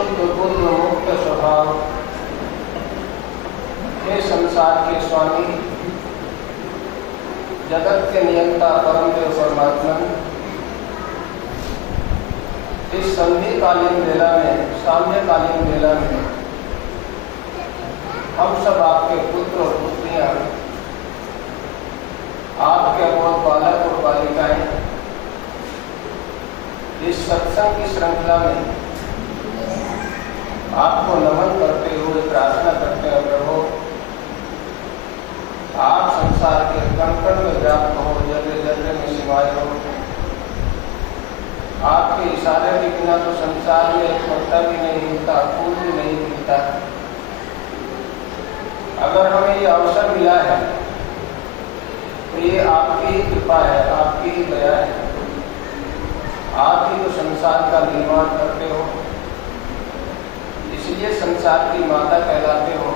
शुद्ध बुद्ध मुक्त स्वभाव, हे संसार के स्वामी, जगत के नियंता परम देव परमात्मा, इस संधिकालीन वेला में, साम्यकालीन वेला में हम सब आपके पुत्र और पुत्रियां, आपके अबोध बालक और बालिकाएं इस सत्संग की श्रृंखला में आपको नमन करते हुए प्रार्थना करते हैं, प्रभु आप संसार के कण कण में व्याप्त हो, जगह जगह में सिवाय हो। आपके इशारे के बिना तो संसार में एक पत्ता भी नहीं हिलता, फूल भी नहीं खिलता। अगर हमें ये अवसर मिला है तो ये आपकी ही कृपा है, आपकी ही दया है। आप ही तो संसार का निर्माण करते हो, इसलिए संसार की माता कहलाते हो,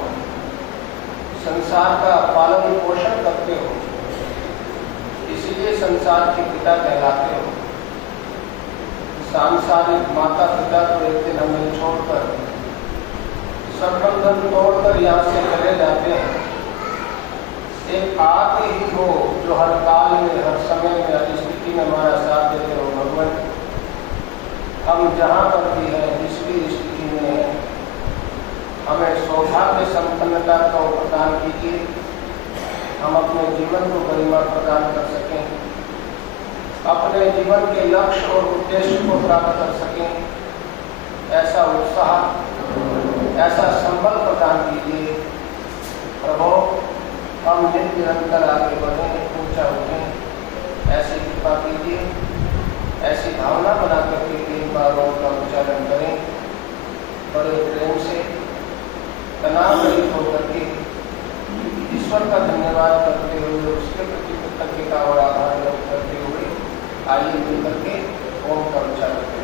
संसार का पालन पोषण करते हो, इसलिए संसार के पिता कहलाते हो। सांसारिक माता पिता तो एक दिन हमें छोड़कर, सब बंधन तोड़कर यहाँ से चले जाते हैं। एक आप ही हो जो हर काल में, हर समय में, हर स्थिति में हमारा साथ देते हो। भगवान, हम जहाँ पर भी हैं, जिस भी स्थिति में हैं, हमें सौभाग्य संपन्नता को प्रदान कीजिए, हम अपने जीवन को गरिमा प्रदान कर सकें, अपने जीवन के लक्ष्य और उद्देश्य को प्राप्त कर सकें। ऐसा उत्साह, ऐसा संबल प्रदान कीजिए प्रभु, हम निरंतर आगे बढ़ें, ऊंचा उठें, ऐसी कृपा कीजिए। ऐसी भावना बना करके एक बार का उच्चारण करें, बड़े प्रेम से, तनाव रहित होकर के, ईश्वर का धन्यवाद करते हुए, उसके प्रति कृतज्ञता और आभार व्यक्त करते हुए आइए मिलकर के ओम का उच्चारण करें।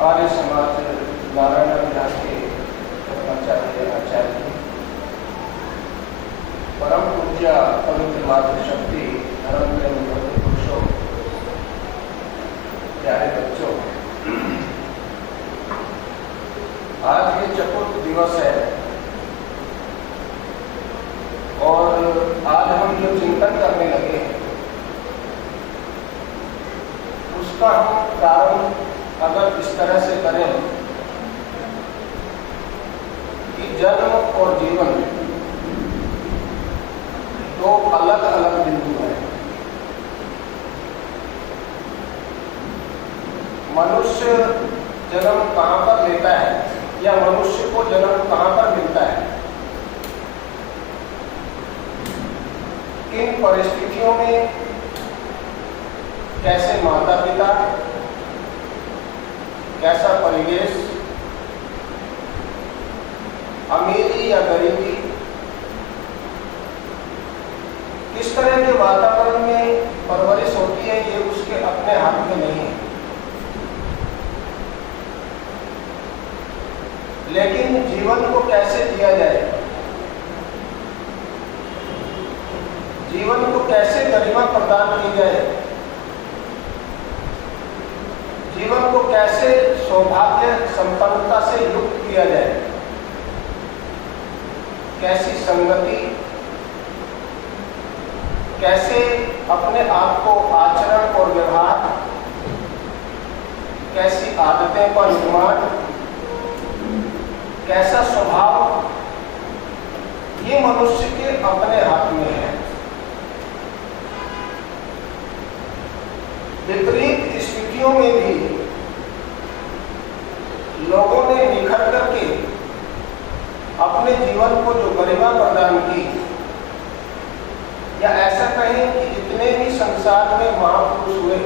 आर्य समाज नारायण विहार के धर्माचार्य आचार्य परम पूज्य पवित्र मातृशक्ति धर्म में पुरुषों, प्यारे बच्चों, आज ये चतुर्थ दिवस है और आज हम जो चिंतन करने लगे हैं उसका हम प्रारंभ अगर इस तरह से करें कि जन्म और जीवन दो अलग अलग बिंदु हैं। मनुष्य जन्म कहाँ पर लेता है या मनुष्य को जन्म कहाँ पर मिलता है, किन परिस्थितियों में, कैसे माता पिता, कैसा परिवेश, अमीरी या गरीबी, किस तरह के वातावरण में परवरिश होती है, ये उसके अपने हाथ में नहीं है। लेकिन जीवन को कैसे जिया जाए, जीवन को कैसे गरिमा प्रदान की जाए, जीवन को कैसे सौभाग्य संपन्नता से युक्त किया जाए, कैसी संगति, कैसे अपने आप को आचरण और व्यवहार, कैसी आदतें का निर्माण, कैसा स्वभाव, ये मनुष्य के अपने हाथ में है। विपरीत स्थितियों में भी लोगों ने निखर करके अपने जीवन को जो गरिमा प्रदान की, या ऐसा कहें कि जितने भी संसार में महापुरुष हुए,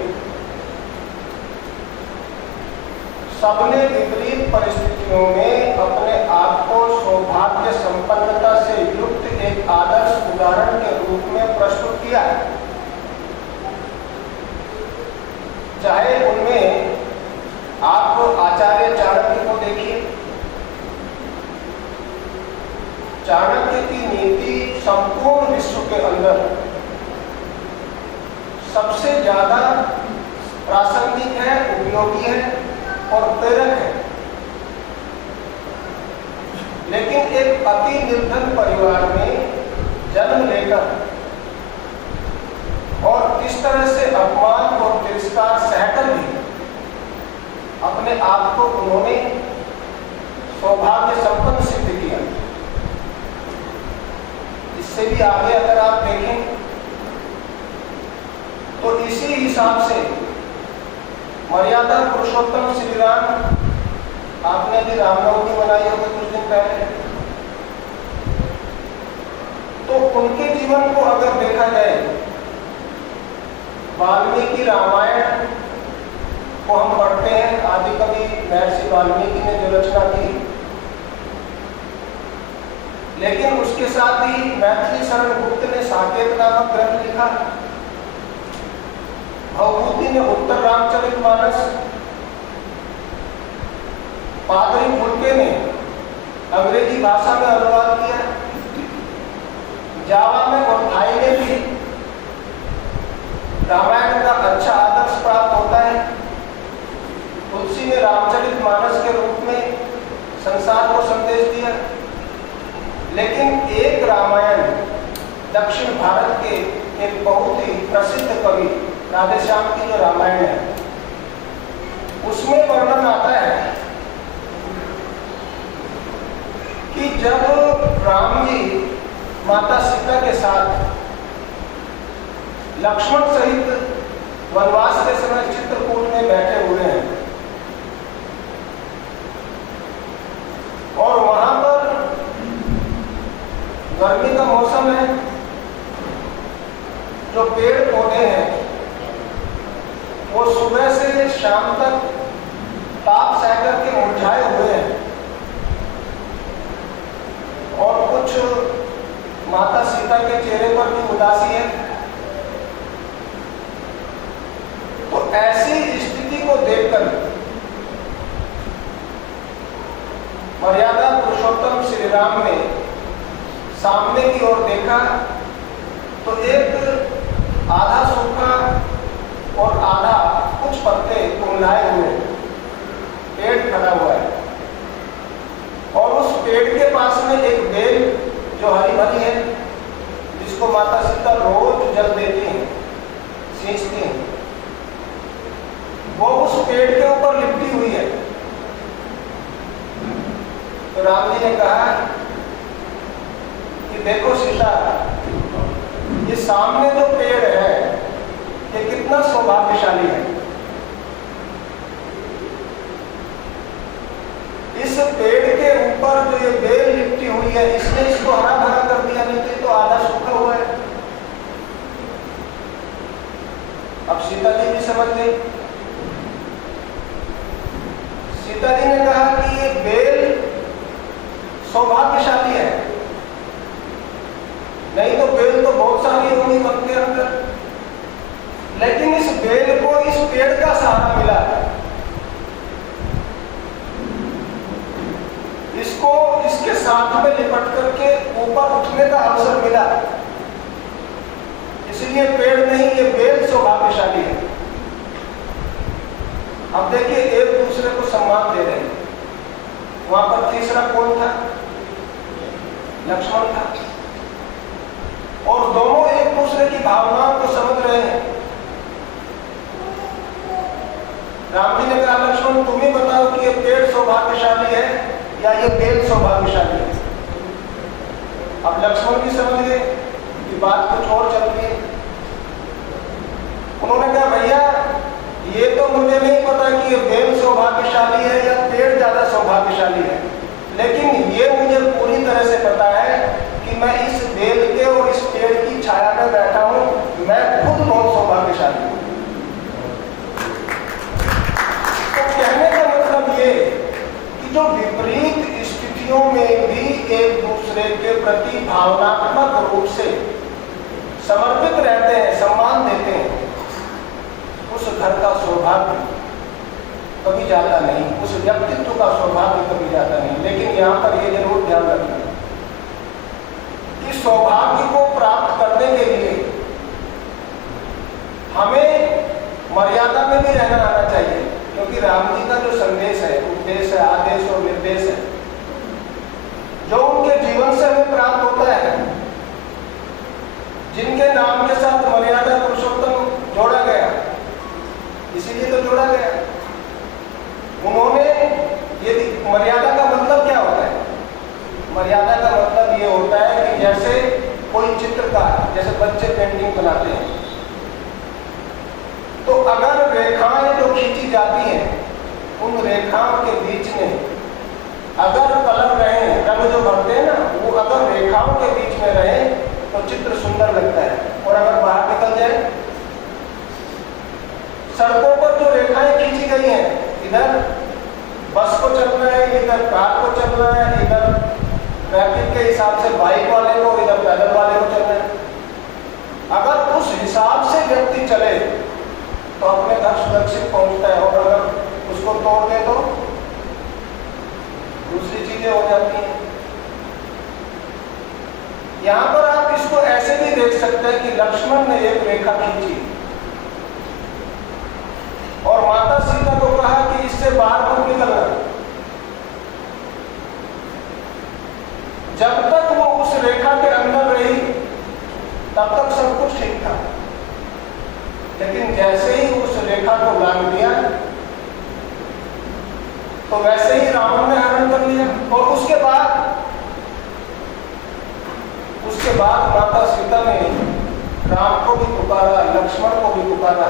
सबने विपरीत परिस्थितियों में अपने आप को सौभाग्य संपन्नता से युक्त एक आदर्श उदाहरण के रूप में प्रस्तुत किया है। चाहे उनमें आप आचार्य चाणक्य को देखिए, चाणक्य की नीति संपूर्ण विश्व के अंदर सबसे ज्यादा प्रासंगिक है, उपयोगी है और प्रेरक है। लेकिन एक अति निर्धन परिवार में जन्म लेकर और किस तरह से अपमान और तिरस्कार सहकर भी अपने आप को उन्होंने सौभाग्य संपन्न सिद्ध किया। इससे भी आगे अगर आप देखें तो इसी हिसाब से मर्यादा पुरुषोत्तम श्री राम, आपने भी रामनवमी मनाई होगी कुछ दिन पहले, तो उनके जीवन को अगर देखा जाए, वाल्मीकि रामायण को हम पढ़ते हैं, आदि कवि महर्षि वाल्मीकि ने जो रचना की, लेकिन उसके साथ ही मैथिली शरण गुप्त ने साकेत नामक ग्रंथ लिखा, भवभूति ने उत्तर रामचरितमानस, पादरी फुल्के ने अंग्रेजी भाषा में अनुवाद किया, जावा में और थाई में भी रामायण का अच्छा आदर्श प्राप्त होता है। तुलसी ने रामचरितमानस के रूप में संसार को संदेश दिया। लेकिन एक रामायण दक्षिण भारत के एक बहुत ही प्रसिद्ध कवि राधेश्याम की जो रामायण है, उसमें वर्णन आता है कि जब राम जी माता सीता के साथ लक्ष्मण सहित वनवास के समय चित्रकूट में बैठे हुए हैं और वहां पर गर्मी का मौसम है, जो पेड़ पौधे हैं वो सुबह से शाम तक ताप सह करके मुरझाए हुए हैं और कुछ माता सीता के चेहरे पर भी उदासी है। तो ऐसी स्थिति को देखकर विश्राम में सामने की ओर देखा तो एक आधा सूखा और आधा कुछ पत्ते कुंडलाए हुए पेड़ खड़ा हुआ है, और उस पेड़ के पास में एक बेल जो हरी भरी है, जिसको माता सीता रोज जल देती हैं, सींचती हैं, वो उस पेड़ के ऊपर लिपटी हुई है। तो राम जी ने कहा कि देखो सीता, ये सामने जो पेड़ है ये कितना सौभाग्यशाली है। इस पेड़ के ऊपर जो ये बेल लिपटी हुई है, इसने इसको हरा भरा कर दिया, नहीं तो आधा सूखा हुआ है। अब सीता जी भी समझ गई। सीता जी ने कहा कि ये बेल सौभाग्यशाली है, नहीं तो बेल तो बहुत सारी होगी वन के अंदर, लेकिन इस बेल को इस पेड़ का सहारा मिला है, इसको इसके साथ में लिपट करके ऊपर उठने का अवसर मिला, इसलिए पेड़ नहीं, ये बेल सौभाग्यशाली है। अब देखिए, एक दूसरे को सम्मान दे रहे हैं। वहां पर तीसरा कौन था? लक्ष्मण था, और दोनों एक दूसरे की भावनाओं को समझ रहे हैं। राम जी ने कहा, लक्ष्मण तुम ही बताओ कि ये पेड़ सौभाग्यशाली है या ये बेल सौभाग्यशाली है। अब लक्ष्मण भी समझ गए कि बात कुछ और चल रही है। उन्होंने कहा, भैया ये तो मुझे नहीं पता कि ये बेल सौभाग्यशाली है या पेड़ ज्यादा सौभाग्यशाली है, लेकिन ये मुझे पूरी तरह से पता है कि मैं इस बेल के और इस पेड़ की छाया में बैठा हूं, मैं खुद बहुत सौभाग्यशाली हूं। तो कहने का मतलब ये कि जो विपरीत स्थितियों में भी एक दूसरे के प्रति भावनात्मक रूप से समर्पित रहते हैं, सम्मान देते हैं, उस घर का सौभाग्य कभी जाता नहीं, उस व्यक्तित्व का सौभाग्य कभी जाता नहीं। लेकिन यहाँ पर ये जरूर ध्यान रखना कि सौभाग्य को प्राप्त करने के लिए हमें मर्यादा में भी रहना आना चाहिए, क्योंकि राम जी का जो संदेश है, उपदेश है, आदेश और निर्देश है, जो उनके जीवन से हमें प्राप्त होता है, जिनके नाम के साथ मर्यादा पुरुषोत्तम जोड़ा गया, इसीलिए तो जोड़ा गया। उन्होंने ये मर्यादा का मतलब क्या होता है? मर्यादा का मतलब ये होता है कि जैसे कोई चित्रकार, जैसे बच्चे पेंटिंग बनाते हैं, तो अगर रेखाएं जो खींची जाती हैं, उन रेखाओं के बीच में अगर कलर रहे, रंग जो भरते हैं ना, वो अगर रेखाओं के बीच में रहे तो चित्र सुंदर लगता है, और अगर बाहर निकल जाए, सड़कों पर जो रेखाएं खींची गई हैं, इधर बस को चलना है, इधर कार को चलना है, इधर ट्रैफिक के हिसाब से बाइक वाले को, इधर पैदल वाले को चलना है, अगर उस हिसाब से व्यक्ति चले तो अपने घर सुरक्षित पहुंचता है, और अगर उसको तोड़ दे तो दूसरी चीजें हो जाती हैं। यहां पर आप इसको ऐसे भी देख सकते हैं कि लक्ष्मण ने एक रेखा खींची और माता सीता को कहा कि इससे बाहर मत निकलना। जब तक वो उस रेखा के अंदर रही तब तक सब कुछ ठीक था, लेकिन जैसे ही उस रेखा को लांघ दिया तो वैसे ही रावण ने हरण कर लिया। और उसके बाद माता सीता ने राम को भी पुकारा, लक्ष्मण को भी पुकारा,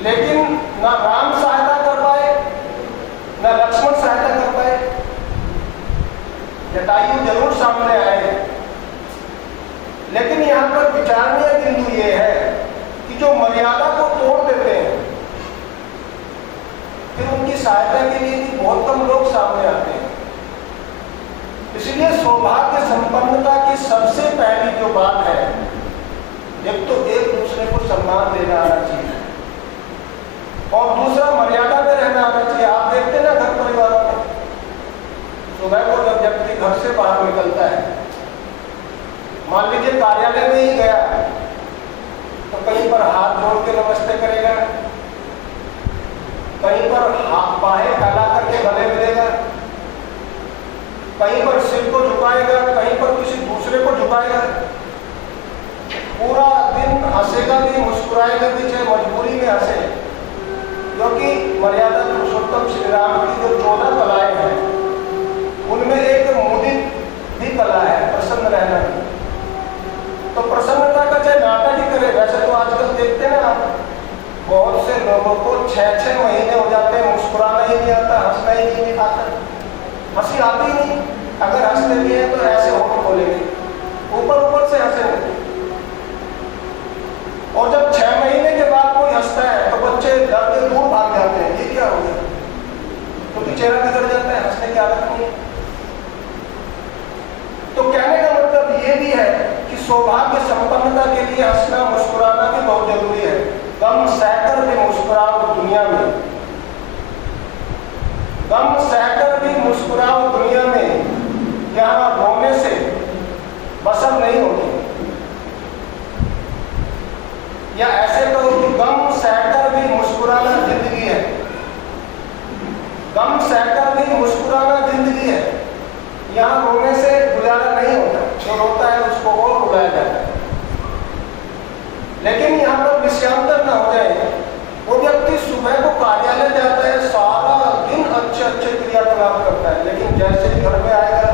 लेकिन ना राम सहायता कर पाए, ना लक्ष्मण सहायता कर पाए। जटायु जरूर सामने आए, लेकिन यहाँ पर विचारणीय बिंदु ये है कि जो मर्यादा को तोड़ देते हैं, फिर उनकी सहायता के लिए भी बहुत कम लोग सामने आते हैं। इसलिए सौभाग्य संपन्नता की सबसे पहली जो बात है, एक तो एक दूसरे को सम्मान देना आना चाहिए, और दूसरा मर्यादा में रहना आना चाहिए। आप देखते ना घर परिवारों में सुबह को जब व्यक्ति घर से बाहर निकलता है, मान लीजिए कार्यालय में ही गया, तो कहीं पर हाथ जोड़ के नमस्ते करेगा, कहीं पर हाथ बाहें फैला करके गले मिलेगा, कहीं पर सिर को झुकाएगा, कहीं पर किसी दूसरे को झुकाएगा। पूरा दिन हंसेगा भी, मुस्कुराएगा भी, चाहे मजबूरी में हंसे, क्योंकि मर्यादा पुरुषोत्तम श्री राम की जो 14 कलाएं हैं, उनमें एक मुदित भी कला है, प्रसन्न रहना भी। तो प्रसन्नता का चाहे नाटक ही करे। वैसे तो आजकल देखते हैं ना, बहुत से लोगों को 6-6 महीने हो जाते हैं, मुस्कुराना ही नहीं आता, हंसना ही नहीं आता, हंसी आती ही नहीं। अगर हंसते भी हैं तो ऐसे होकर बोलेंगे, ऊपर ऊपर से हंसेंगे। और जब 6 महीने के बाद कोई हंसता है तो बच्चे डर के दूर भाग जाते हैं, ये क्या हो गया, क्योंकि चेहरा बिगड़ जाता है, हंसने की आदत नहीं है। तो कहने का मतलब ये भी है कि सौभाग्य संपन्नता के लिए हंसना मुस्कुराना भी बहुत जरूरी है। गम सहकर भी मुस्कुराओ दुनिया में, गम सहकर भी मुस्कुराओ दुनिया में, यहाँ रोने से बसर नहीं होती। या ऐसे कहो कि गम सहकर भी मुस्कुराना जिंदगी है, गम सहकर भी मुस्कुराना जिंदगी है। यहाँ रोने से गुजारा नहीं होता, जो रोता है उसको और रुलाया जाता है। लेकिन यहाँ पर विषयांतर न हो जाए। वो व्यक्ति सुबह को कार्यालय जाता है, सारा दिन अच्छे अच्छे क्रियाकलाप करता है, लेकिन जैसे ही घर में आएगा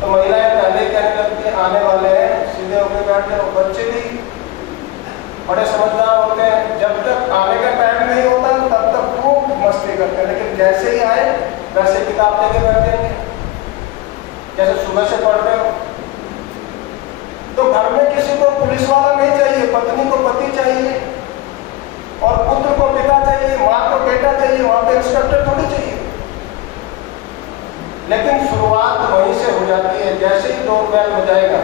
तो महिलाएं पहले कहने लगती है आने वाले हैं, सीधे होकर बैठ जाओ। बच्चे भी बड़े समझदार होते हैं, जब तक आने का टाइम नहीं होता तब तक खूब मस्ती करते हैं, लेकिन जैसे ही आए वैसे किताब लेके बैठ जाएंगे, जैसे सुबह से पढ़ रहे हो। तो घर में किसी को पुलिस वाला नहीं चाहिए, पत्नी को पति चाहिए, और पुत्र को पिता चाहिए, माँ को बेटा चाहिए, वहां पे इंस्पेक्टर थोड़ी चाहिए। लेकिन शुरुआत वहीं से हो जाती है, जैसे ही डोरबेल हो जाएगा,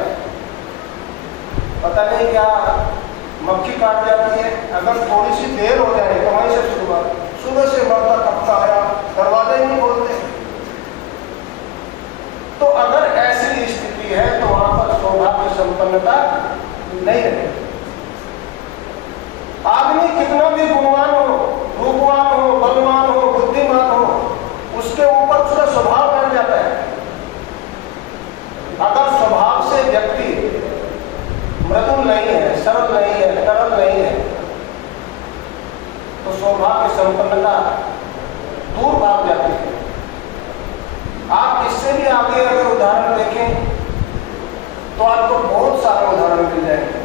पता नहीं क्या मक्खी काट जाती है। अगर थोड़ी सी देर हो जाए तो वहीं से शुरुआत, सुबह से मरता थकता आया, दरवाजा ही नहीं खोलते। तो अगर ऐसी स्थिति है तो वहां पर सौभाग्य संपन्नता नहीं रहे। आदमी कितना भी गुणवान हो, रूपवान हो, बलवान हो, बुद्धिमान हो, उसके ऊपर उसका स्वभाव बन जाता है। अगर स्वभाव से व्यक्ति मृदुल नहीं है, सरल नहीं है, तरल नहीं है, तो सौभाग्य संपन्नता दूर भाग जाती है। आप इससे भी आगे अगर उदाहरण देखें तो आपको बहुत सारे उदाहरण मिल जाएंगे।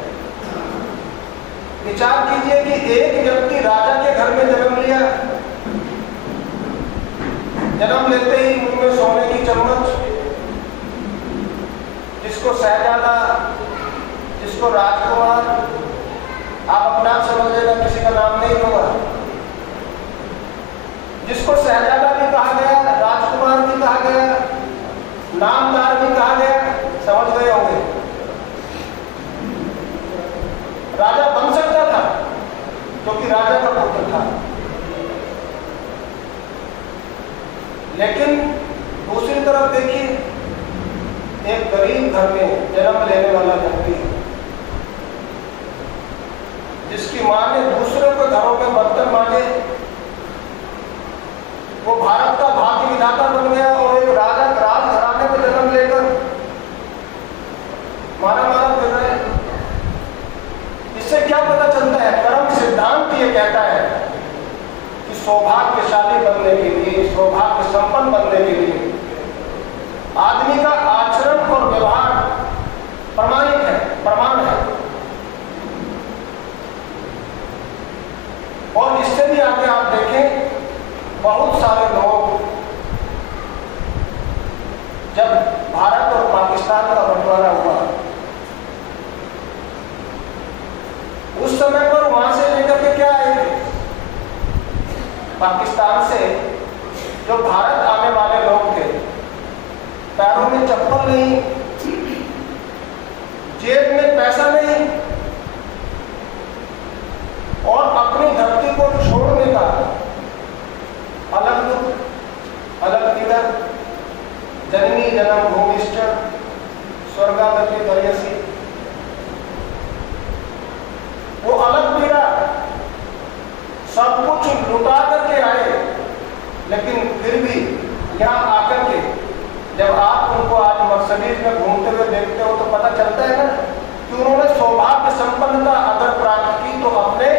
विचार कीजिए कि एक व्यक्ति राजा के घर में जन्म लिया, जन्म लेते ही मुंह में सोने की चम्मच, जिसको शहजादा, जिसको राजकुमार, आप अपना समझ लेना, किसी का नाम नहीं होगा, जिसको शहजादा भी कहा गया, राजकुमार भी कहा गया, नामदार भी कहा गया, समझ गए होंगे। राजा बन सकता था क्योंकि राजा का पुत्र था, लेकिन दूसरी तरफ देखिए, एक गरीब घर में जन्म लेने वाला व्यक्ति, जिसकी मां ने दूसरों के घरों में बर्तन मांगे, वो भारत का भाग्य विधाता बन गया और एक राजा राज घराने में जन्म लेकर मारा मारा फिर रहे। इससे क्या पता चलता है? कर्म सिद्धांत ये कहता है कि सौभाग्यशाली बनने के लिए, सौभाग्य संपन्न बनने के लिए आदमी का आचरण और व्यवहार प्रमाणिक है, प्रमाण है। और इससे भी आगे आप देखें, बहुत सारे लोग जब भारत और पाकिस्तान का बंटवारा हुआ, उस समय पर वहां से लेकर के क्या आए, पाकिस्तान से जो भारत आने वाले लोग थे, पैरों में चप्पल नहीं, जेब में पैसा नहीं, और अपनी धरती को छोड़ने का अलग दुख चलता है ना कि उन्होंने सौभाग्य संपन्नता अगर प्राप्त की तो अपने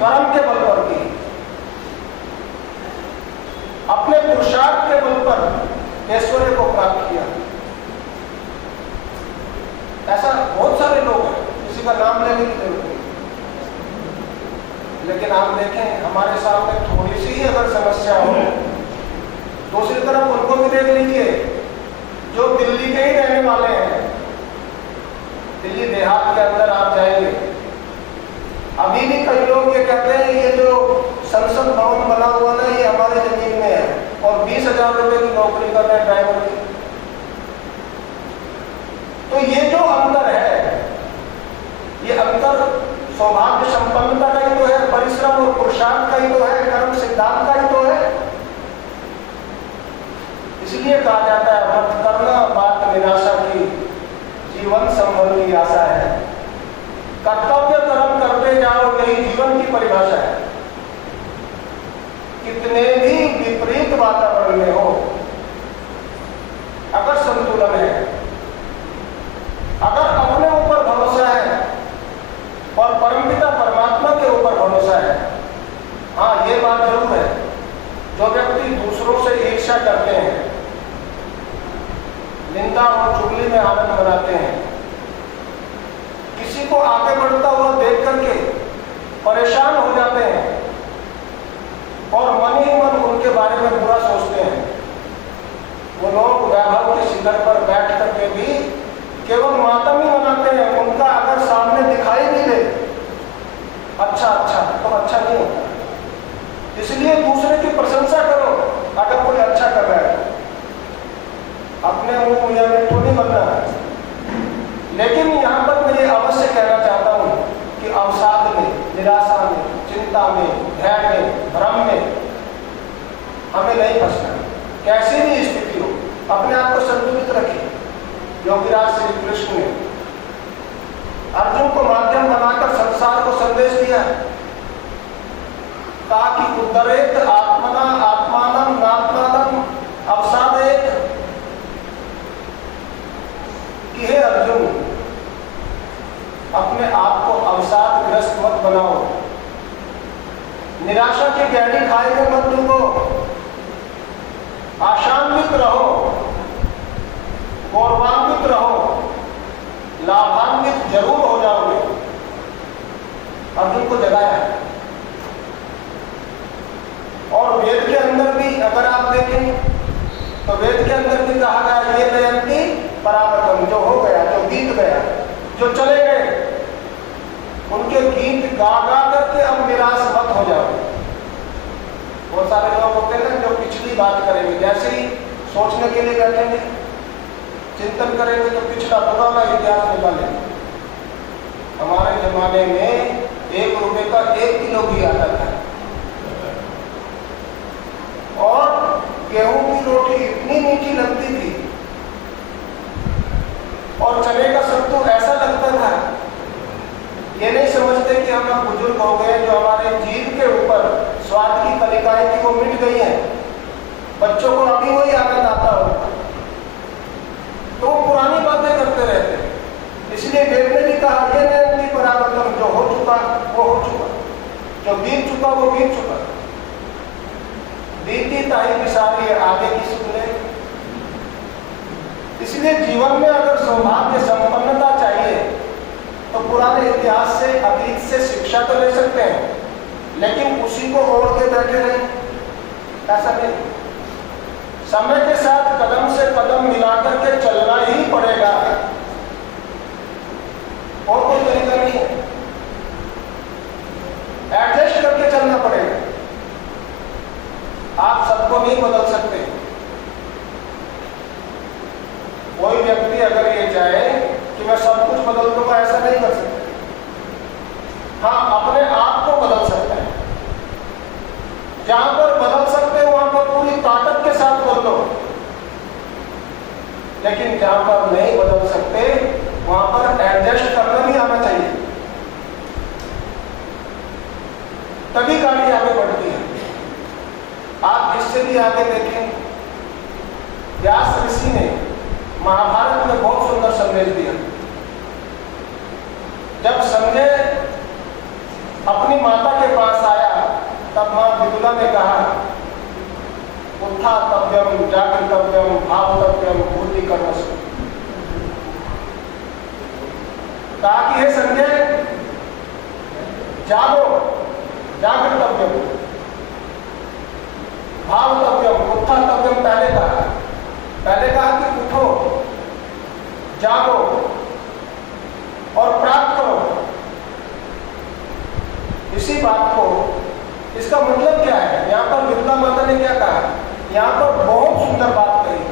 कर्म के बल पर की, अपने पुरुषार्थ के बल पर ऐश्वर्य को प्राप्त किया। ऐसा बहुत सारे लोग हैं, किसी का नाम लेने की जरूरत नहीं, लेकिन आप देखें हमारे सामने थोड़ी सी ही अगर समस्या हो, दूसरी तरफ उनको भी देख लीजिए जो दिल्ली के ही रहने वाले हैं। दिल्ली देहात के अंदर आप जाएंगे, अभी भी कई लोग ये कहते हैं ये जो संसद भवन बना हुआ ना ये हमारी जमीन में है, और 20,000 रुपए की नौकरी कर रहे हैं ड्राइवर की। तो ये जो अंतर है, ये अंतर सौभाग्य संपन्नता का ही तो है, परिश्रम और पुरुषार्थ का ही तो है, कर्म सिद्धांत का ही तो है। इसलिए कहा जाता है मत करना बात निराशा की, जीवन संभल की आशा है। कर्तव्य कर्म करते जाओ, यही जीवन की परिभाषा है। कितने भी विपरीत वातावरण में हो, अगर संतुलन है, अगर अपने ऊपर भरोसा है और परमपिता परमात्मा के ऊपर भरोसा है, हाँ ये बात जरूर है, जो व्यक्ति दूसरों से ईर्ष्या करते हैं, निंदा और चुगली में आनंद मनाते हैं, किसी को आगे बढ़ता हुआ देख करके परेशान हो जाते हैं और मन ही मन उनके बारे में बुरा सोचते हैं, वो लोग वैभव के शिखर पर बैठ करके भी केवल मातम ही मनाते हैं। उनका अगर सामने दिखाई भी दे अच्छा अच्छा तो अच्छा नहीं होता। इसलिए दूसरे की प्रशंसा करो अगर कोई अच्छा कर रहा है, अपने मुंह मियां में तो नहीं बनना है। लेकिन यहाँ पर मैं ये अवश्य कहना चाहता हूँ कि अवसाद में, निराशा में, चिंता में, भय में, भ्रम में हमें नहीं फंसना। कैसी भी स्थिति हो, अपने आप को संतुलित रखिए। योगीराज श्री कृष्ण ने अर्जुन को माध्यम बनाकर संसार को संदेश दिया, कहा कि उद्धरेत आत्मना आत्मानम नात्मानम अवसादेत, कि हे अर्जुन अपने आप को अवसादग्रस्त मत बनाओ, निराशा के गहरी खाई में मत डूबो, आशान्वित रहो, गौरवान्वित रहो, लाभान्वित जरूर हो जाओगे। अर्जुन को जगाया। और वेद के अंदर भी अगर आप देखें तो वेद के अंदर भी कहा गया ये दयंती परावर्तन, जो हो गया, जो बीत गया, जो चले गए, उनके गीत गा गा करके अब निराश मत हो जाओ। बहुत सारे लोग होते हैं ना जो पिछली बात करेंगे, जैसे ही सोचने के लिए बैठेंगे, चिंतन करेंगे तो पिछला पुराना इतिहास निकालेंगे। हमारे जमाने में 1 रुपए का 1 किलो घी आता था और गेहूं की रोटी इतनी मीठी लगती थी और चने का सत्तू ऐसा लगता था। ये नहीं समझते कि हम अब बुजुर्ग हो गए, जो हमारे जीभ के ऊपर स्वाद की कलिकाएं थी वो मिट गई हैं, बच्चों को अभी वही आनंद आता हो, तो वो पुरानी बातें करते रहते हैं। इसलिए वेद ने भी कहा ये नहीं परावर्तन, जो हो चुका वो हो चुका, जो बीत चुका वो बीत चुका, बीती ताई बिसारी है, आगे की सुन ले। इसलिए जीवन में अगर सौभाग्य संपन्नता चाहिए तो पुराने इतिहास से, अतीत से शिक्षा तो ले सकते हैं, लेकिन उसी को ओढ़ के बैठे रहें ऐसा नहीं। समय के साथ कदम से कदम मिलाकर के चलना ही पड़ेगा, और कोई तरीका नहीं है। एडजस्ट करके चलना पड़ेगा। आप सबको नहीं बदल सकते। कोई व्यक्ति अगर ये चाहे कि मैं सब कुछ बदल दूंगा, ऐसा नहीं कर सकता। हाँ, अपने आप को बदल सकता है। जहां पर बदल सकते हैं वहां पर पूरी ताकत के साथ बदलो, लेकिन जहां पर नहीं बदल सकते वहां पर एडजस्ट करना भी आना चाहिए, तभी गाड़ी आगे बढ़ती है। आप इससे भी आगे देखें, व्यास ऋषि ने महाभारत में बहुत सुंदर संदेश दिया। जब संजय अपनी माता के पास आया तब मां विदुला ने कहा, उत्थातव्यम जागृतव्यम भावतव्यम भूति कर्मसु। कहा कि हे संजय, जागो, जागृतव्यम, भावतव्यम, उत्थातव्यम पहले कहा कि उठो, जागो और प्राप्त करो। इसी बात को, इसका मतलब क्या है? यहां पर विद्या माता ने क्या कहा? यहां पर बहुत सुंदर बात कही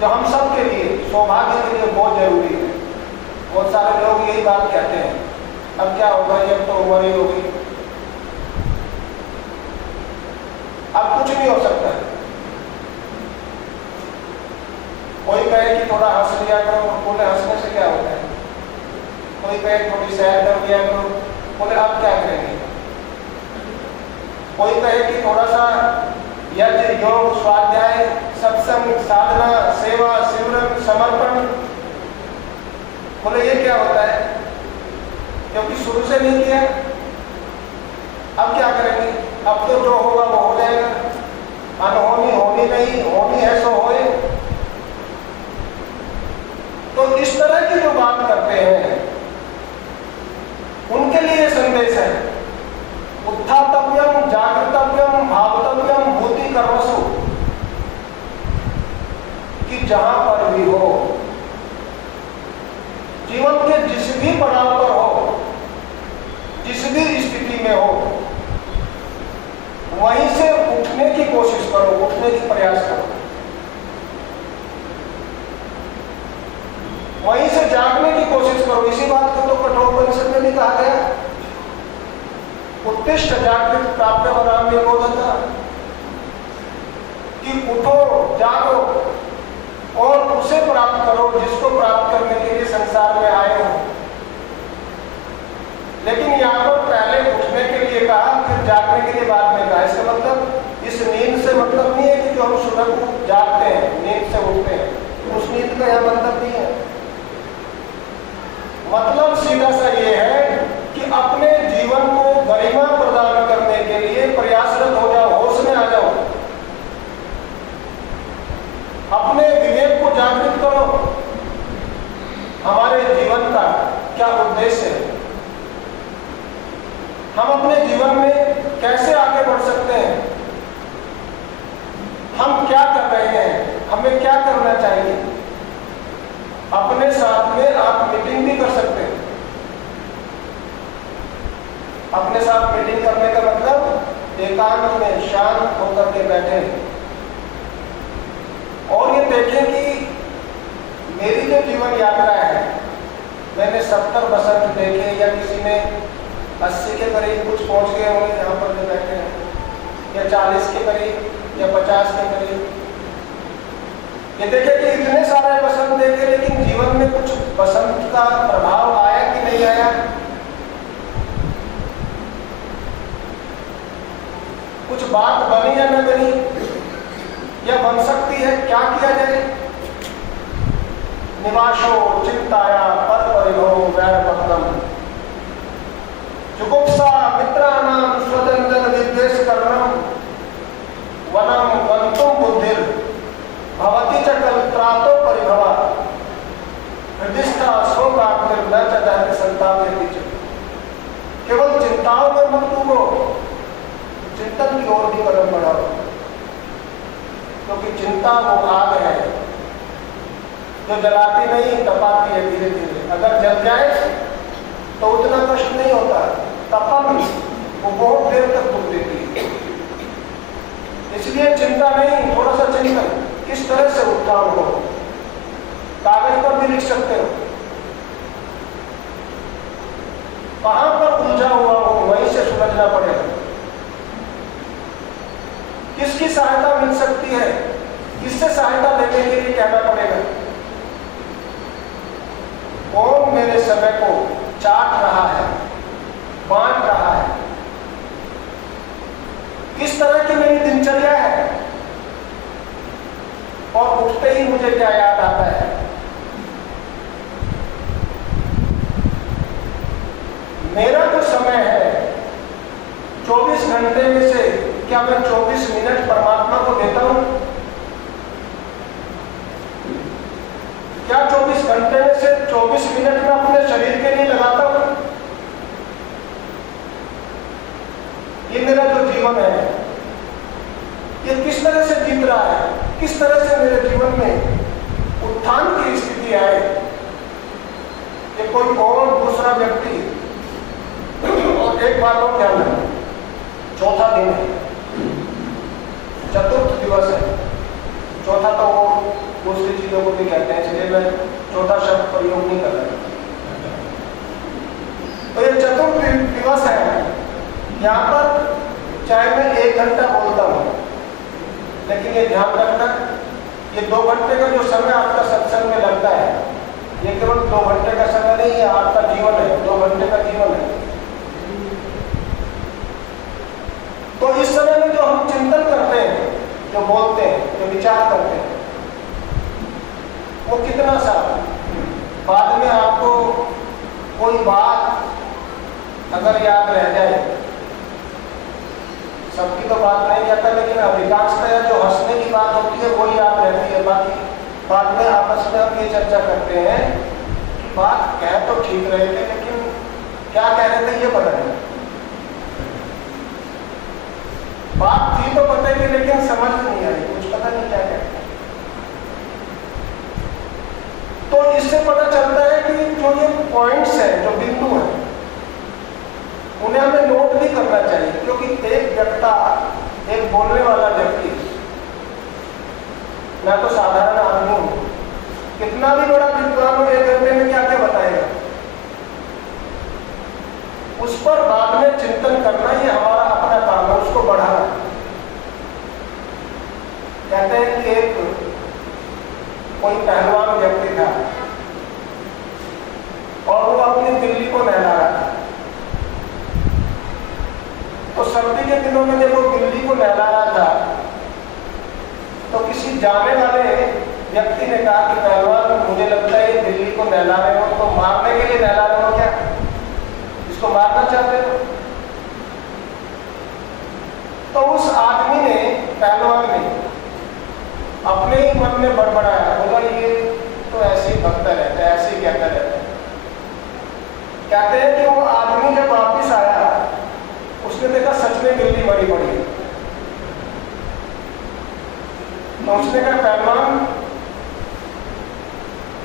जो हम सब के लिए, सौभाग्य के लिए बहुत जरूरी है। बहुत सारे लोग यही बात कहते हैं, अब क्या होगा, ये तो उम्र ही होगी, अब कुछ नहीं हो सकता। कोई कहे कि थोड़ा हंस लिया करो, बोले हंसने से क्या होता है। कोई कहे थोड़ी सैर कर लिया करो, बोले आप क्या करेंगे। कोई कहे कि थोड़ा सा यज्ञ योग स्वाध्याय सत्संग साधना सेवा सिमरन समर्पण, बोले ये क्या होता है, क्योंकि शुरू से नहीं किया, अब क्या करेंगे, अब तो जो होगा वो हो जाएगा, अनहोनी होनी नहीं, होनी है सो होए। तो इस तरह की जो बात करते हैं उनके लिए संदेश है, उत्थातव्यम जागृतव्यम भावतव्यम भूति कर्मसु, कि जहां पर भी हो, जीवन के जिस भी पड़ाव पर हो, जिस भी स्थिति में हो, वहीं से उठने की कोशिश करो, उठने की प्रयास करो, वहीं से जागने की कोशिश करो। इसी बात को तो कठोपनिषद में भी कहा गया, उत्तिष्ठ जागृत प्राप्त वराम निरोधता, कि उठो जागो और उसे प्राप्त करो जिसको प्राप्त करने के लिए संसार में आए हो। लेकिन यहाँ पर पहले उठने के लिए कहा, फिर जागने के लिए बाद में कहा। इसका मतलब इस नींद से मतलब नहीं है कि जो हम सुबह को जागते हैं, नींद से उठते हैं, उस नींद का यह मतलब नहीं है। मतलब सीधा सा ये है कि अपने जीवन को गरिमा प्रदान करने के लिए प्रयासरत हो जाओ, होश में आ जाओ, अपने विवेक को जागृत करो। हमारे जीवन का क्या उद्देश्य है, हम अपने जीवन में कैसे आगे बढ़ सकते हैं, हम क्या कर रहे हैं, हमें क्या करना चाहिए। अपने साथ में आप मीटिंग भी कर सकते हैं। अपने साथ मीटिंग करने का मतलब एकांत में शांत होकर के बैठे और ये देखें कि मेरी जो जीवन यात्रा है, मैंने 70 बसंत देखे, या किसी ने 80 के करीब कुछ पहुंच गए होंगे यहाँ पर जो बैठे हैं, या 40 के करीब या 50 के करीब। ये देखे कि इतने सारे बसंत देखे, लेकिन जीवन में कुछ बसंत का प्रभाव आया कि नहीं आया। कुछ बात बनी या न बनी, या बन सकती है, क्या किया जाए। निवासो चिंताया पर परिभो वैरपत्रम, जुगुप्सा मित्राणाम स्वजनजन विद्वेष करणम, वनम वंतुम बुद्धिर भवति च कल्त्रातो परिभवा, हृदिष्ठा शोकाग्निर न च दहति संतापेति च। केवल चिंताओं में मत डूबो, चिंतन की ओर भी कदम बढ़ाओ, क्योंकि चिंता वो आग है जो जलाती नहीं, तपाती है धीरे धीरे। अगर जल जाए तो उतना कष्ट नहीं होता, तपन वो बहुत देर तक दुख देती है। इसलिए चिंता नहीं, थोड़ा सा चिंतन, किस तरह से उत्थान हो, कागज पर भी लिख सकते हो। कहां पर उलझा हुआ हो वहीं से सुलझना पड़ेगा। किसकी सहायता मिल सकती है, किससे सहायता लेने के लिए कहना पड़ेगा। कौन मेरे समय को चाट रहा है, बांट रहा है, किस तरह की मेरी दिनचर्या है, और उठते ही मुझे क्या याद आता समय है, 24 घंटे में से क्या मैं 24 मिनट परमात्मा को देता हूं? क्या 24 घंटे में से 24 मिनट में अपने शरीर के लिए लगाता हूं? ये मेरा जो जीवन है, ये किस तरह से जीत रहा है? किस तरह से मेरे जीवन में उत्थान की स्थिति आए? ये कोई और दूसरा व्यक्ति, और एक बात और ध्यान रखना, चौथा दिन है, चतुर्थ दिवस है। चौथा तो वो दूसरी चीजों को भी कहते हैं, इसलिए मैं चौथा शब्द प्रयोग नहीं कर रहा। तो ये चतुर्थ दिवस है। यहाँ पर चाहे मैं 1 घंटा बोलता हूँ, लेकिन ये ध्यान रखना, ये 2 घंटे का जो समय आपका सत्संग में लगता है, ये केवल 2 घंटे का समय नहीं है, आपका जीवन है, 2 घंटे का जीवन है। तो इस समय में जो हम चिंतन करते हैं, जो बोलते हैं, जो विचार करते हैं, वो कितना सा बाद में आपको कोई बात अगर याद रह जाए, सबकी तो बात नहीं कहता, लेकिन अधिकांशतः जो हंसने की बात होती है वो याद रहती है। बाकी बाद में आपस में हम ये चर्चा करते हैं कि बात कह तो ठीक रहे थे, लेकिन क्या कह रहे थे ये पता नहीं। बात थी तो पता ही, लेकिन समझ नहीं आई, कुछ पता नहीं क्या कहते। तो इससे पता चलता है कि जो ये पॉइंट्स हैं, जो बिंदु हैं, उन्हें हमें नोट भी करना चाहिए, क्योंकि एक व्यक्ता, एक बोलने वाला व्यक्ति, मैं तो साधारण आदमी हूं, कितना भी बड़ा विद्वान हो, 1 घंटे में क्या क्या बताएगा? उस पर बाद में चिंतन करना ये हमारा अपना काम है, उसको बढ़ाना। कहते हैं कि एक कोई पहलवान व्यक्ति था और वो अपनी बिल्ली को नहला रहा था। तो सर्दी के दिनों में जब वो बिल्ली को नहला रहा था, तो किसी जाने वाले व्यक्ति ने कहा कि पहलवान, मुझे लगता है ये बिल्ली को नहला रहे हो तो मारने के लिए नहला रहे हो क्या? इसको मारना चाहते हो? तो उस आदमी ने, पहलवान ने, अपने ही मन में बड़बड़ाया, बोला ये तो ऐसे ही भगता रहता है, ऐसे ही कहता रहता है। कहते हैं कि वो आदमी जब वापिस आया, उसने देखा सच में बिल्ली मरी पड़ी है। तो उसने कहा, पहलवान,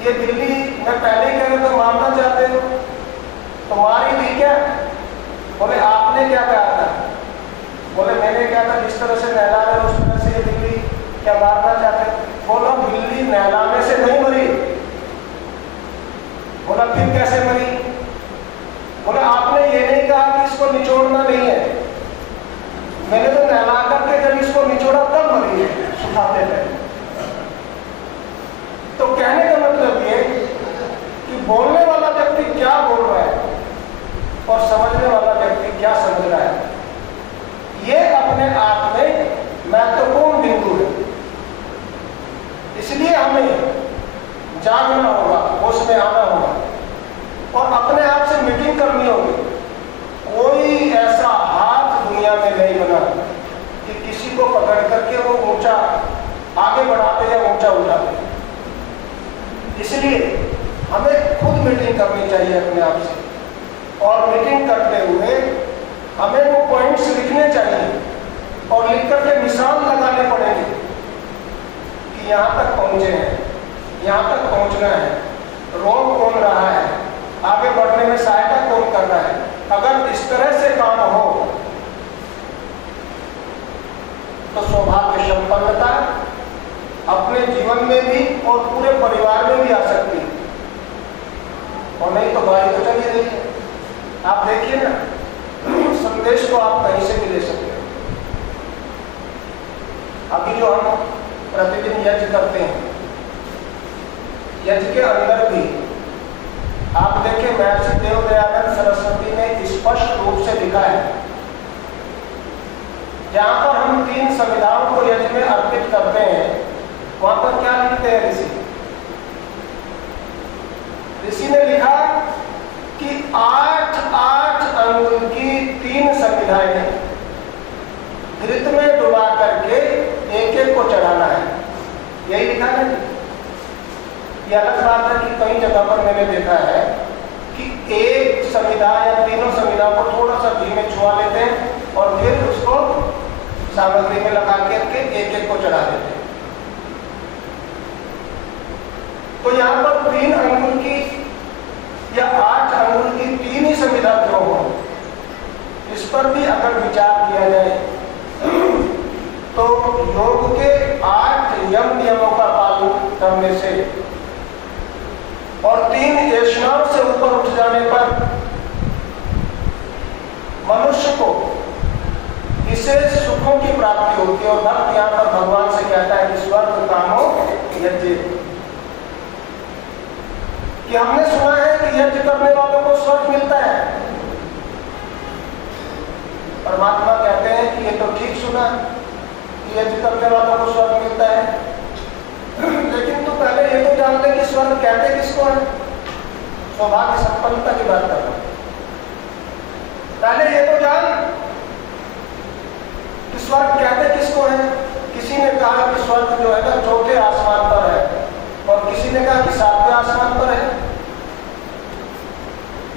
ये बिल्ली मैं पहले ही कह रहा था मारना चाहते हो, तो मारी थी क्या? बोले आपने क्या कहा था? बोले मैंने कहा था जिस तरह से नहला रहे उस तरह से ये बिल्ली क्या मारना चाहते? बोला बिल्ली नहलाने से नहीं मरी। बोला फिर कैसे मरी? बोला आपने ये नहीं कहा कि इसको निचोड़ना नहीं है, मैंने तो नहला करके जब इसको निचोड़ा तब मरी है, सुखाते थे। तो कहने का मतलब ये कि बोलने वाला व्यक्ति क्या बोल रहा है और समझने वाला व्यक्ति क्या समझ रहा है, ये अपने आप में महत्वपूर्ण बिंदु है। इसलिए हमें जागना होगा, होश में आना होगा और अपने आप से मीटिंग करनी होगी। कोई ऐसा हाथ दुनिया में नहीं बना कि किसी को पकड़ करके वो ऊंचा आगे बढ़ाते या ऊंचा उठाते। इसलिए हमें खुद मीटिंग करनी चाहिए अपने आप से, और मीटिंग करते हुए हमें वो पॉइंट्स लिखने चाहिए और लिख करके निशान लगाने पड़ेंगे कि यहाँ तक पहुंचे हैं, यहाँ तक पहुंचना है, रोक कौन रहा है, आगे बढ़ने में सहायता कौन कर रहा है। अगर इस तरह से काम हो तो सौभाग्य संपन्नता अपने जीवन में भी और पूरे परिवार में भी आ सकती है, और नहीं तो बारी तो चली रही है। आप देखिए ना, संदेश को आप कहीं से भी ले सकते हैं। अभी जो हम प्रतिदिन यज्ञ करते हैं, यज्ञ के अंदर भी आप देखिए, महर्षि देवदयानंद सरस्वती ने स्पष्ट रूप से लिखा है, जहां पर हम 3 संविधाओं को यज्ञ में अर्पित करते हैं, वहां पर क्या लिखते हैं ऋषि? ऋषि ने लिखा कि 8 अंगुल जगह पर मैंने देखा है कि एक संविधा या तीनों संविधा को थोड़ा सा घी में छुआ लेते हैं और फिर उसको सामग्री में लगा करके एक एक को चढ़ा देते हैं। तो यहाँ पर 3 अंगुल की या 8 अंगुल की 3 ही संविधा क्यों हो, इस पर भी अगर विचार किया जाए तो योग के 8 यम नियमों का पालन करने से और 3 ऐशनाओं से ऊपर उठ जाने पर मनुष्य को विशेष सुखों की प्राप्ति होती है। और भक्त यहाँ पर भगवान से कहता है कि स्वर्ग कामो यज्ञ, कि हमने सुना है कि यज्ञ करने वालों को स्वर्ग मिलता है। परमात्मा कहते हैं कि ये तो ठीक सुना कि यज्ञ करने वालों को स्वर्ग मिलता है, लेकिन तू पहले ये तो जान ले कि स्वर्ग कहते किसको है। सौभाग्य संपन्नता की बात कर रहा हूं, पहले ये तो जान कि स्वर्ग कहते किसको है। किसी ने कहा कि स्वर्ग जो है ना 4थे आसमान पर है और किसी ने कहा कि 7वें आसमान पर है।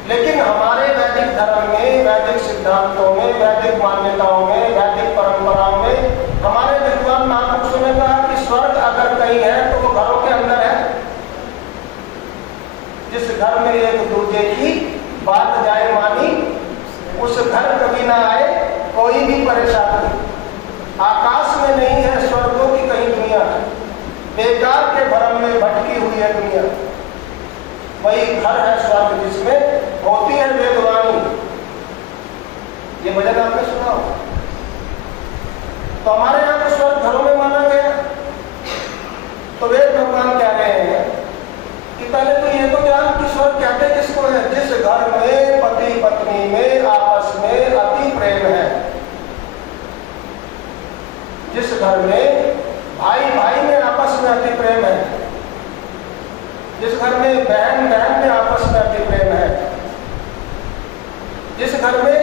लेकिन हमारे वैदिक धर्म में, वैदिक सिद्धांतों में, वैदिक मान्यताओं में, वैदिक परंपराओं में हमारे विद्वान महापुरुषों ने कहा कि स्वर्ग अगर कहीं है तो वो घरों के अंदर है। जिस घर में एक दूजे की बात जाए मानी, उस घर कभी ना आए कोई भी परेशानी। आकाश में नहीं है स्वर्गों की कहीं दुनिया, बेकार के भ्रम में भटकी हुई है दुनिया। वही घर है स्वर्ग जिसमें होती है वेदवाणी। ये भजन आपने सुना हो। तो हमारे यहाँ तो स्वर्ग घरों में माना गया। तो वेद भगवान कह रहे हैं कि पहले तो ये तो जान कि स्वर्ग कहते किसको है। जिस घर में पति पत्नी में आपस में अति प्रेम है, जिस घर में भाई भाई में आपस में अति प्रेम है, जिस घर में बहन बहन में आपस में अति प्रेम है, जिस घर में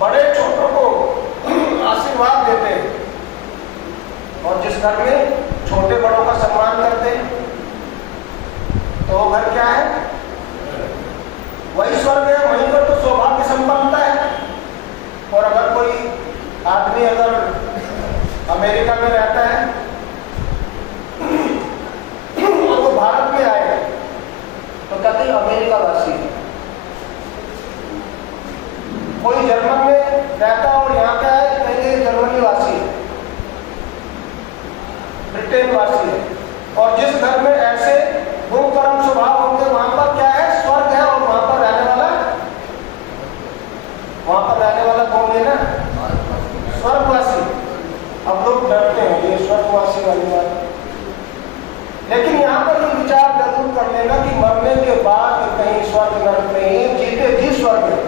बड़े छोटों को आशीर्वाद देते हैं और जिस घर में छोटे बड़ों का सम्मान करते हैं, तो वो घर क्या है? वही स्वर्ग है। वहीं पर तो सौभाग्य संपन्नता है। और अगर कोई आदमी अगर अमेरिका में रहता है और वो भारत में आए तो कहते हैं अमेरिका वासी है। कोई जर्मन में रहता और यहाँ का है, कहते हैं जर्मनी वासी है, ब्रिटेन वासी है। और जिस घर में ऐसे गुण कर्म स्वभाव होंगे वहां पर क्या है? स्वर्ग है। और वहां पर रहने वाला कौन है ना? स्वर्गवासी। अब लोग डरते हैं ये स्वर्गवासी वाली बात, लेकिन यहाँ पर ये विचार जरूर कर लेना कि मरने के बाद कहीं स्वर्ग नरक नहीं, जीते जी स्वर्ग है,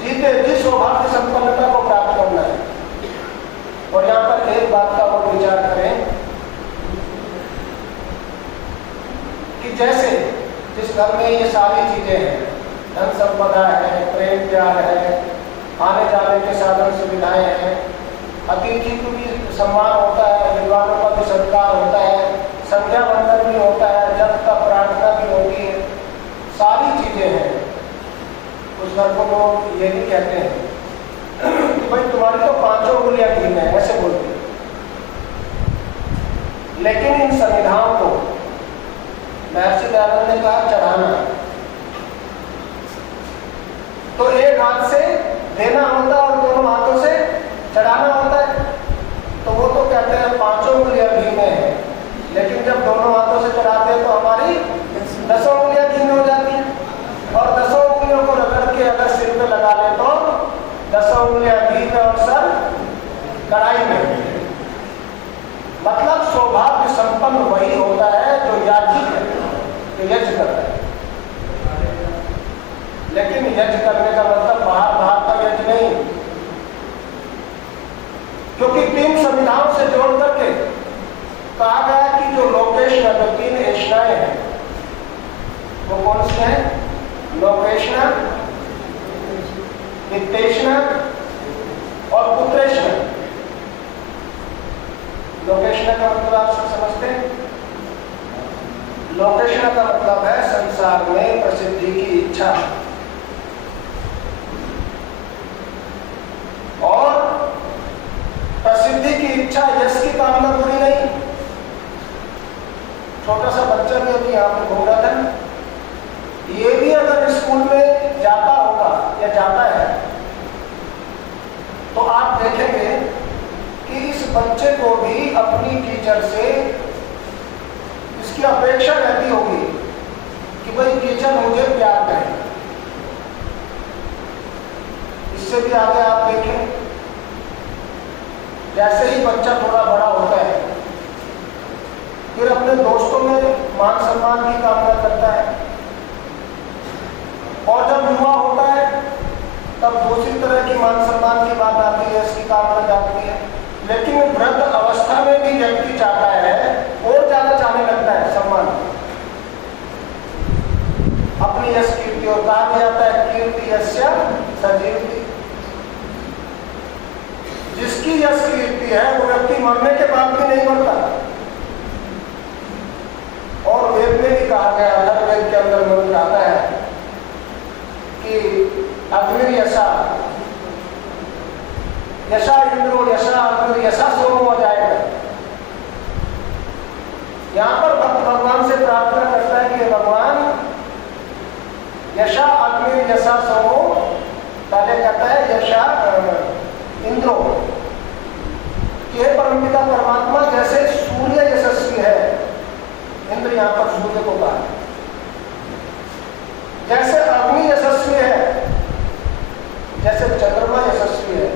जीते जी सौभाग्य संपन्नता को प्राप्त करना है। और यहाँ पर एक बात का और विचार करें कि जैसे जिस घर में ये सारी चीजें हैं, धन संपदा है, प्रेम प्यार है, आने जाने के साधन सुविधाएं हैं, अतिथि को भी सम्मान होता है, विद्वानों का भी सत्कार होता है, संध्या वंदन भी होता है, जप का प्रार्थना भी होती है, सारी चीजें हैं। उस घर को लोग ये भी कहते हैं कि भाई तुम्हारी तो 5 उंगलियां घी में है, ऐसे बोलते हैं। लेकिन इन संविधाओं को महर्षि दयानंद ने कहा चढ़ाना, तो एक हाथ से देना होता है और दोनों हाथों से चढ़ाना होता है। तो वो तो कहते हैं 5 उंगलियां घी में है, लेकिन जब दोनों हाथों से चढ़ाते हैं तो हमारी 10 उंगलियां घी में हो जाती हैं। और 10 उंगलियों को रगड़ के अगर सिर पे लगा ले तो 10 उंगलियां घी में और सर कढ़ाई में। मतलब सौभाग्य संपन्न वही होता है जो याज्ञिक है, जो यज्ञ करता है। लेकिन यज्ञ करने का मतलब बाहर का यज्ञ नहीं, क्योंकि 3 संविधाओं से जोड़ करके कहा गया कि जो लोकेशना, जो 3 ऐशनाएं हैं वो कौन सी है? लोकेशना, वित्तेशना और पुत्रेशना। लोकेशना का मतलब आप सब समझते हैं? लोकेशना का प्रसिद्धि की इच्छा, और प्रसिद्धि की इच्छा, यश की कामना बुरी नहीं। छोटा सा बच्चा भी अभी यहाँ पे घूम रहा था, ये भी अगर स्कूल में जाता होगा या जाता है तो आप देखेंगे कि इस बच्चे को भी अपनी टीचर से इसकी अपेक्षा रहती होगी कि भाई टीचर मुझे प्यार करे। इससे भी आगे आप देखें, जैसे ही बच्चा थोड़ा बड़ा होता है फिर अपने दोस्तों में मान सम्मान की कामना करता है, और जब युवा होता है तब दूसरी तरह की मान सम्मान की बात आती है, इसकी कामना जाती है। लेकिन वृद्ध अवस्था में भी व्यक्ति चाहता है, और ज्यादा चाहने लगता है सम्मान, अपनी यश कीर्ति। और कहा भी जाता है कीर्ति यस्य सजीवति, जिसकी यश कीर्ति है वो व्यक्ति मरने के बाद भी नहीं मरता। और वेद में भी कहा गया, अथर्ववेद के अंदर मंत्र आता है कि अग्नि यशा यशा इंद्रो यशा अग्नि यशा सोमो हो जाएगा। यहाँ पर भक्त भगवान से प्रार्थना करता है कि भगवान यशा अग्नि यशा सोमो, पहले कहता है यशा इंद्रो, ये परमपिता परमात्मा जैसे सूर्य यशस्वी है, इंद्र यहाँ पर सूर्य को कहा, जैसे अग्नि यशस्वी है, जैसे चंद्रमा यशस्वी है,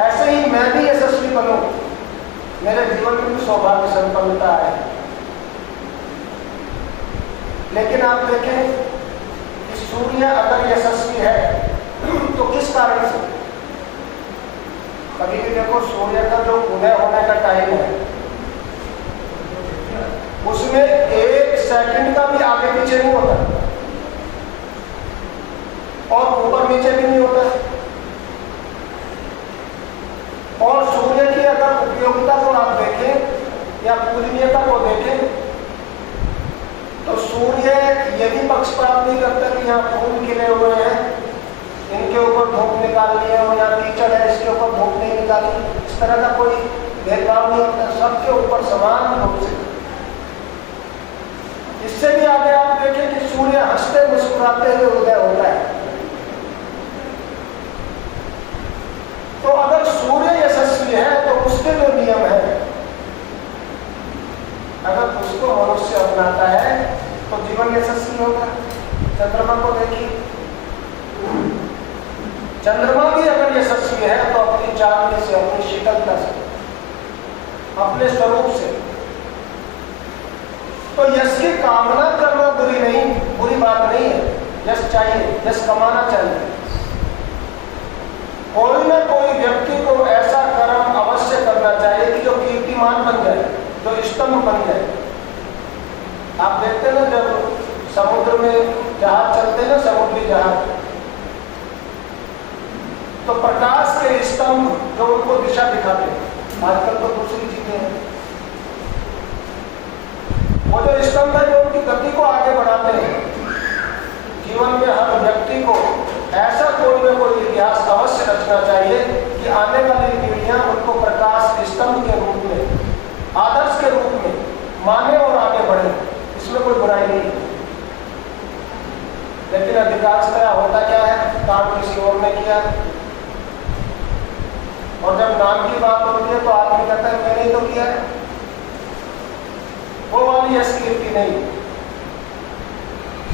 ऐसे ही मैं भी यशस्वी बनूं, मेरे जीवन में भी सौभाग्य संपन्नता है। लेकिन आप देखें कि सूर्य अगर यशस्वी है तो किस कारण से? कभी भी देखो सूर्य का जो उदय होने का टाइम है उसमें 1 सेकंड का भी आगे पीछे नहीं होता, और ऊपर नीचे भी नहीं होता। और सूर्य की अगर उपयोगिता को आप देखें या पूर्णीयता को देखें तो सूर्य ये भी पक्षपात नहीं करता कि यहाँ फूल खिले हुए हैं, इनके ऊपर धूप निकालनी है, और यहाँ कीचड़ है इसके ऊपर धूप नहीं निकालनी, इस तरह का कोई भेदभाव नहीं होता, सबके ऊपर समान रूप से। इससे भी आगे आप देखें कि सूर्य हंसते मुस्कुराते हुए उदय होता है। तो अगर सूर्य यशस्वी है तो उसके जो नियम है, अगर उसको मनुष्य अपनाता है तो जीवन यशस्वी होगा। चंद्रमा को देखिए, चंद्रमा भी अगर यशस्वी है तो अपनी चांदनी से, अपनी शीतलता से, अपने स्वरूप से। तो यश की कामना करना बुरी बात नहीं है, यश चाहिए, यश कमाना चाहिए। कोई ना कोई व्यक्ति को ऐसा कर्म अवश्य करना चाहिए कि जो कीर्तिमान बन जाए, जो स्तंभ बन जाए। आप देखते ना जब समुद्र में जहाज चलते ना, समुद्री जहाज, तो प्रकाश के स्तंभ जो उनको दिशा दिखाते हैं, आजकल तो दूसरी चीजें हैं, वो जो स्तंभ है जो उनकी गति को आगे बढ़ाते हैं। जीवन में हर व्यक्ति को ऐसा कोई ना कोई इतिहास अवश्य रचना चाहिए कि आने वाली पीढ़ियां उनको प्रकाश स्तंभ के रूप में, आदर्श के रूप में माने और आगे बढ़े। इसमें कोई बुराई नहीं है। लेकिन अधिकांशतः होता क्या है, काम किसी और ने किया, और जब नाम की बात होती है तो आदमी कहता है मैंने ही तो किया है। वो वाली यश कीर्ति नहीं।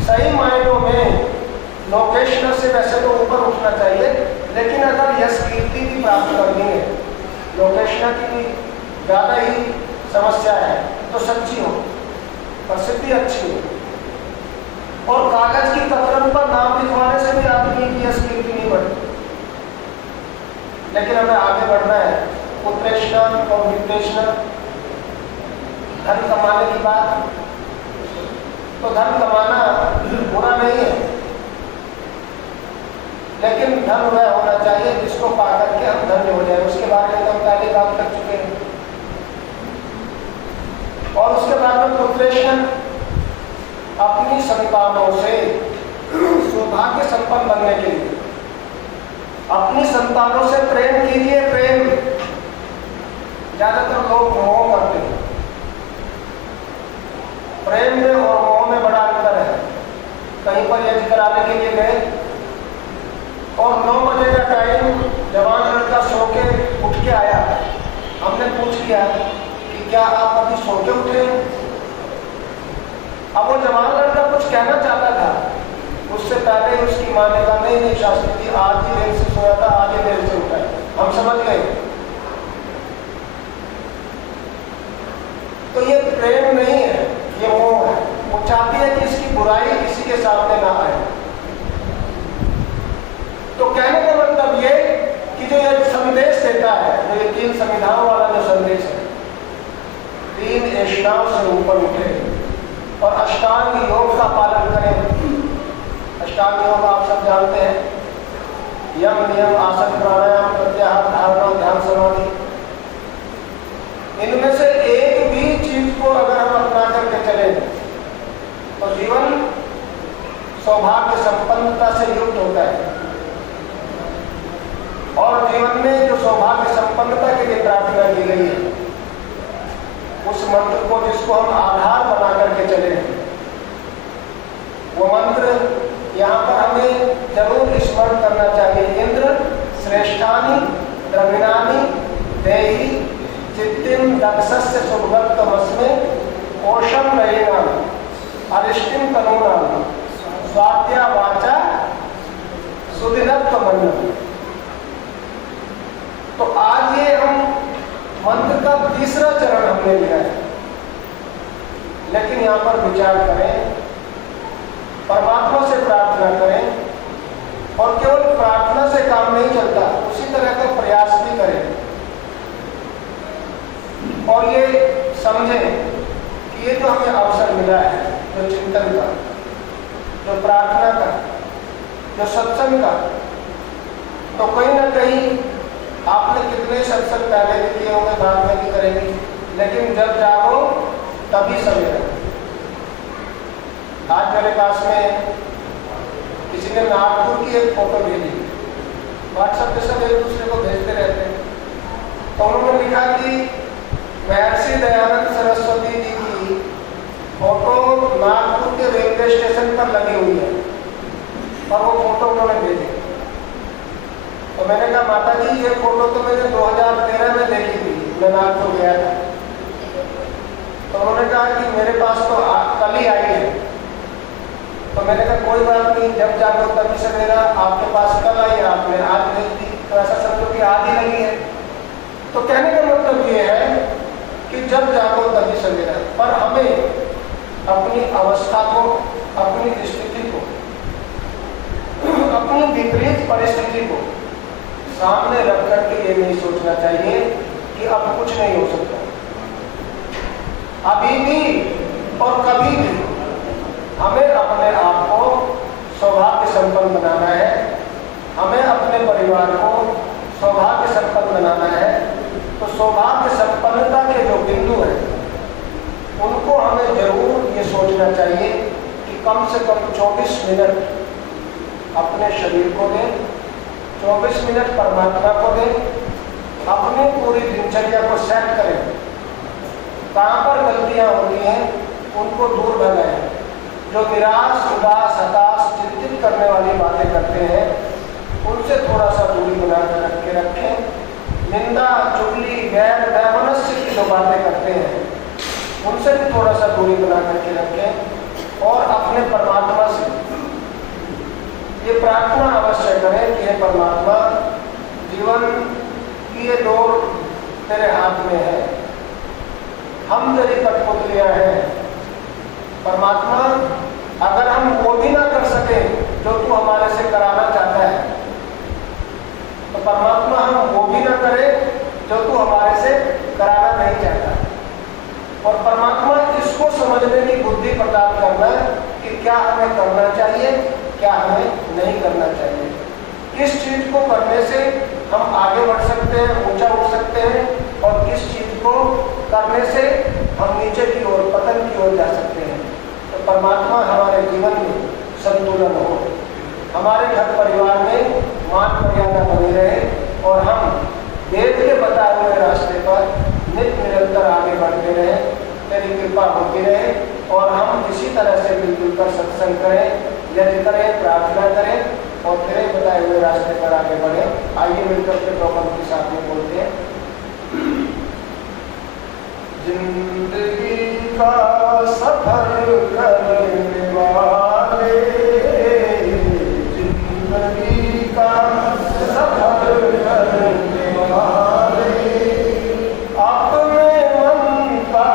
सही मायनों में लोकेशन से वैसे तो ऊपर उठना चाहिए, लेकिन अगर यश कीर्ति भी प्राप्त करनी है, लोकेशन की भी ज़्यादा ही समस्या है, तो सच्ची हो, प्रसिद्धि अच्छी हो। और कागज की कतरन पर नाम लिखवाने से भी आदमी की यश कीर्ति नहीं बढ़ती। लेकिन हमें आगे बढ़ना है, उत्प्रेषणा और विप्रेषणा, धन कमाने की बात, तो धन कमाना बुरा नहीं है, लेकिन धन वह होना चाहिए जिसको पा करके हम धन्य हो जाए। उसके बारे में हम पहले बात कर चुके हैं। और उसके बाद में उत्प्रेषण, अपनी संतानों से सौभाग्य संपन्न बनने के लिए अपनी संतानों से प्रेम कीजिए। प्रेम ज्यादातर लोग मोह करते हैं। प्रेम में और मोह में बड़ा अंतर है। कहीं पर यज्ञ कराने के लिए गए और 9 बजे का टाइम जवान लड़का सो के उठ के आया। हमने पूछ लिया कि क्या आप अभी सो के उठे? अब वो जवान लड़का कुछ कहना चाहता था, उससे पहले उसकी माँ ने कहा नहीं शास्त्री जी, आज ही देर से सोया था, आज ही देर से उठा है। हम समझ गए। तो ये प्रेम नहीं है, ये मोह है। वो चाहती है कि इसकी बुराई किसी के सामने ना आए। तो कहने का मतलब ये कि जो ये संदेश देता है, जो ये 3 संविधानों वाला जो संदेश है, 3 ऐशनाओं से ऊपर उठे और अष्टांग योग का पालन करें। अष्टांग योग आप सब जानते हैं, यम नियम आसन प्राणायाम प्रत्याहार धारणा ध्यान समाधि। इनमें से एक भी चीज को अगर हम अपना करके चलें तो जीवन सौभाग्य संपन्नता से युक्त होता है। और जीवन में जो सौभाग्य संपन्नता के लिए प्रार्थना की गई है, उस मंत्र को जिसको हम आधार बना करके चले, वो मंत्र यहाँ पर हमें जरूर स्मरण करना चाहिए। इंद्र श्रेष्ठानि द्रविणानि देहि चित्तिम दक्षस्य सुभगत्तमस्मे कोशम रयेणाम अरिष्टिम तनूनाम स्वात्या वाचा सुदिनत्वमन्नम। तो आज ये हम मंत्र का 3रा चरण हमने लिया है। लेकिन यहाँ पर विचार करें, परमात्मा से प्रार्थना करें और केवल प्रार्थना से काम नहीं चलता, उसी तरह का प्रयास भी करें। और ये समझें कि ये जो हमें अवसर मिला है, जो चिंतन का, जो प्रार्थना का, जो सत्संग का, तो कहीं ना कहीं आपने कितने सत्संग पहले भी किए होंगे, बाद में भी करेंगे, लेकिन जब जागो तभी सवेरा। आज मेरे पास में किसी ने नागपुर की एक फोटो भेजी, व्हाट्सएप पे सब एक दूसरे को भेजते रहते हैं। तो उन्होंने लिखा कि महर्षि दयानंद सरस्वती जी की फोटो नागपुर के रेलवे स्टेशन पर लगी हुई है और वो फोटो उन्होंने भेजी। तो मैंने कहा माता जी, ये फोटो तो मैंने 2013 में देखी थी, मैं नागपुर गया था। तो उन्होंने कहा कि मेरे पास तो कल ही आई है। तो मैंने कहा कोई बात नहीं, जब जागो तभी सवेरा, आपके पास कल आई, आपने आज भेज दी, तो ऐसा समझो कि आज ही लगी है। तो कहने का मतलब ये है कि जब जागो तभी सवेरा। पर हमें अपनी अवस्था को, अपनी स्थिति को, अपनी विपरीत परिस्थिति को सामने रख करके ये नहीं सोचना चाहिए कि अब कुछ नहीं हो सकता। अभी भी और कभी भी हमें अपने आप को सौभाग्य संपन्न बनाना है, हमें अपने परिवार को सौभाग्य संपन्न बनाना है। तो सौभाग्य संपन्नता के जो बिंदु हैं, उनको हमें जरूर ये सोचना चाहिए कि कम से कम 24 मिनट अपने शरीर को दें, 24 मिनट परमात्मा को दें, अपनी पूरी दिनचर्या को सेट करें। कहाँ पर गलतियाँ होती हैं उनको दूर भगाएं। जो निराश, उदास, हताश, चिंतित करने वाली बातें करते हैं, उनसे थोड़ा सा दूरी बना के रखें। निंदा, चुगली, गैर, वैमनस्य की जो बातें करते हैं, उनसे भी थोड़ा सा दूरी बना करके रखें। और अपने परमात्मा से ये प्रार्थना अवश्य करें कि हे परमात्मा, जीवन की ये डोर तेरे हाथ में है, हम तेरी कठपुतलियां हैं। परमात्मा, अगर हम वो भी ना कर सके जो तू हमारे से कराना चाहता है, तो परमात्मा हम वो भी ना करें जो तू हमारे से कराना नहीं चाहता। और परमात्मा इसको समझने की बुद्धि प्रदान करना कि क्या हमें करना चाहिए, क्या हमें नहीं करना चाहिए, किस चीज को करने से हम आगे बढ़ सकते हैं, ऊंचा उठ सकते हैं, और किस चीज को करने से हम नीचे की ओर, पतन की ओर जा सकते हैं। तो परमात्मा हमारे जीवन में संतुलन हो, हमारे घर परिवार में मान मर्यादा बनी रहे और हम वेद के बताए हुए रास्ते पर नित्य निरंतर आगे बढ़ते रहे, तेरी कृपा होती रहे और हम इसी तरह से मिलजुल कर सत्संग करें, यज्ञ करें, प्रार्थना करें और तेरे बताए हुए रास्ते पर आगे बढ़े। आइए मिलकर के प्रबंध के साथ में बोलते हैं। जिंदगी का सफर करने वाले, जिंदगी का सफर करने वाले, अपने मन का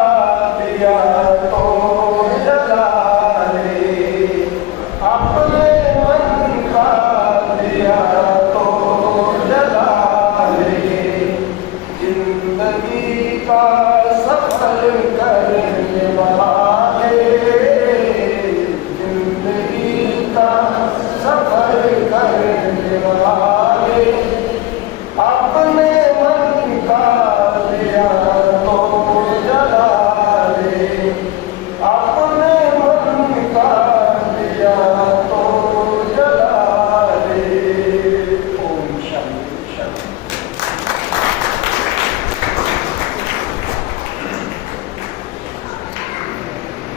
दिया तो जला ले, अपने मन का दिया तो जला ले, जिंदगी का सफर करने वाले, जिंदगी का सफर करने वाले।